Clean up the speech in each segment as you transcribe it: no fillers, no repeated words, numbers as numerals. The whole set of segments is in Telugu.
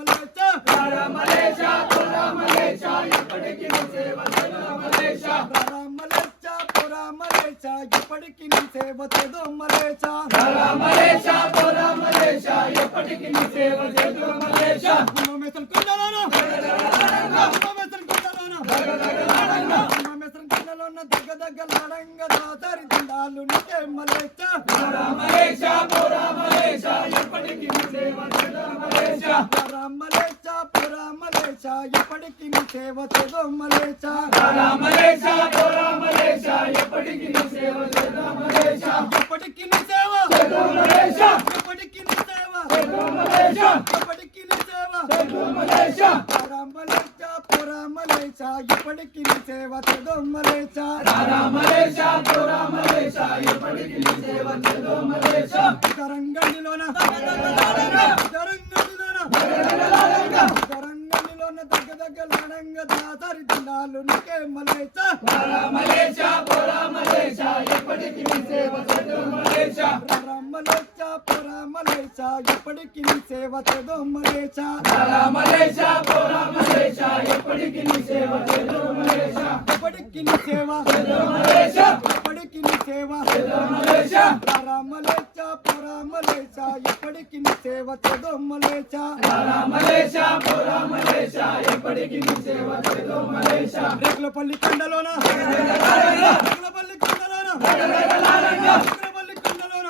మలేషా రారా మలేషా పోరా మలేషా ఎప్పటికీ నీ సేవ చేద్దాం మలేషా రారా మలేషా పోరా మలేషా ఎప్పటికీ నీ సేవ చేద్దాం మలేషా రారా మలేషా పోరా మలేషా ఎప్పటికీ నీ సేవ చేద్దాం మలేషా మేసన్ కుండలోన మేసన్ కుండలోన మేసన్ కుండలోన దగ్గ దగ్గ లాడంగ దాసరి దండాలు నీకే మలేషా రారా మలేషా పోరా మలేషా ఎప్పటికీ నీ సేవ చేద్దాం మలేషా రారా మలేషా పోరా మలేషా ఎప్పటికీ నీ సేవ చేద్దాం మలేషా రారా మలేషా పోరా మలేషా ఎప్పటికీ నీ సేవ చేద్దాం మలేషా ఎప్పటికీ నీ సేవ చేద్దాం మలేషా ఎప్పటికీ నీ సేవ చేద్దాం మలేషా ఎప్పటికీ నీ సేవ చేద్దాం మలేషా రారా మలేషా పోరా మలేషా ఎప్పటికీ నీ సేవ చేద్దాం మలేషా రారా మలేషా పోరా మలేషా ఎప్పటికీ నీ సేవ చేద్దాం మలేషా తరంగండిలోన దగ్గ దగ్గ లాడంగ దాసరి దండాలు నీకే మలేషా రారా మలేషా పోరా మలేషా ఎప్పటికీ నీ సేవ చేద్దాం మలేషా రారా మలేషా పోరా మలేషా ఎప్పటికీ నీ సేవ చేద్దాం మలేషా రారా మలేషా పోరా మలేషా ఎప్పటికీ నీ సేవ చేద్దాం మలేషా ఎప్పటికీ నీ సేవ చేద్దాం మలేషా ఎప్పటికీ నీ సేవ చేద్దాం మలేషా రారా మలేషా పోరా మలేషా ఎప్పటికీ నీ సేవ చేద్దాం మలేషా రారా మలేషా పోరా మలేషా ఎప్పటికీ నీ సేవ చేద్దాం మలేషా రేకులపల్లి కొండలోన రేకులపల్లి కొండలోన రేకులపల్లి కొండలోన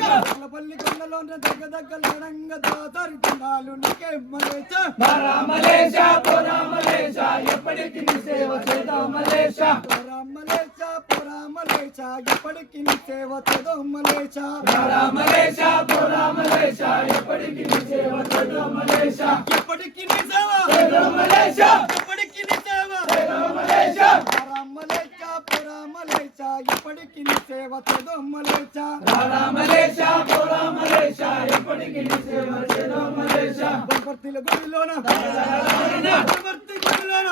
రేకులపల్లి కొండలోన దగ్గ దగ్గ లాడంగ దాసరి దండాలు నీకే మలేషా రారా మలేషా పోరా మలేషా ఎప్పటికీ నీ సేవ చేద్దాం మలేషా రారా మలేషా పోరా మలేషా ఎప్పటికీ నీ సేవ చేద్దాం మలేషా రారా మలేషా పోరా మలేషా ఎప్పటికీ నీ సేవ చేద్దాం మలేషా ఎప్పటికీ నీ సేవ చేద్దాం మలేషా ఎప్పటికీ నీ సేవ చేద్దాం మలేషా రారా మలేషా పోరా మలేషా ఎప్పటికీ నీ సేవ చేద్దాం మలేషా రారా మలేషా పోరా మలేషా ఎప్పటికీ నీ సేవ చేద్దాం మలేషా వనపర్తిల గుడిలోన వనపర్తి గుడిలోన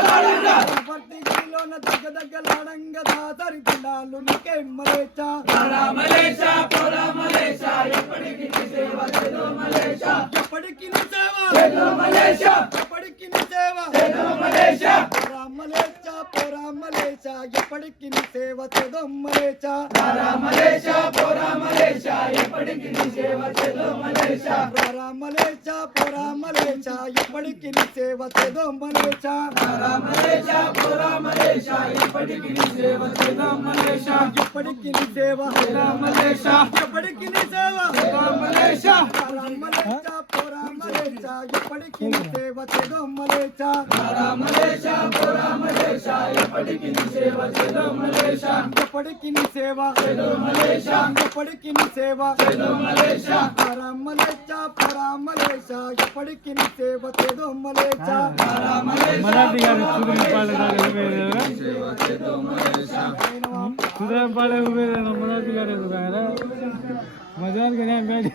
వనపర్తి గుడిలోన దగ్గ దగ్గ లాడంగ దాసరి దండాలు నీకే మలేషా రారా మలేషా పోరా మలేషా ఎప్పటికీ నీ సేవ చేద్దాం మలేషా ఎప్పటికీ నీ సేవ చేద్దాం మలేషా ఎప్పటికీ నీ సేవ చేద్దాం మలేషా రారా మలేషా పోరా మలేషా ఎప్పటికీ నీ సేవ చేద్దాం మలేషా రారా మలేషా పోరా మలేషా ఎప్పటికీ నీ సేవ చేద్దాం మలేషా రారా మలేషా పోరా మలేషా ఎప్పటికీ నీ సేవ చేద్దాం మలేషా రారా మలేషా పోరా మలేషా ఎప్పటికీ నీ సేవ చేద్దాం మలేషా ఎప్పటికీ నీ సేవ చేద్దాం మలేషా ఎప్పటికీ నీ సేవ చేద్దాం మలేషా రారా మలేషా పోరా మలేషా ఎప్పటికీ నీ సేవ చేద్దాం మలేషా రారా మలేషా పోరా మలేషా ఎప్పటికీ నీ సేవ చేద్దాం మలేషా ఎప్పటికీ నీ సేవ చేద్దాం మలేషా ఎప్పటికీ నీ సేవ చేద్దాం మలేషా రారా మలేషా పోరా మలేషా ఎప్పటికీ నీ సేవ చేద్దాం మలేషా రారా మలేషా मराठी गाडी सुधरून पाले సేవ చేద్దాం మలేషా सुधरून पाले उभे मराठी गाडी मजा गाडी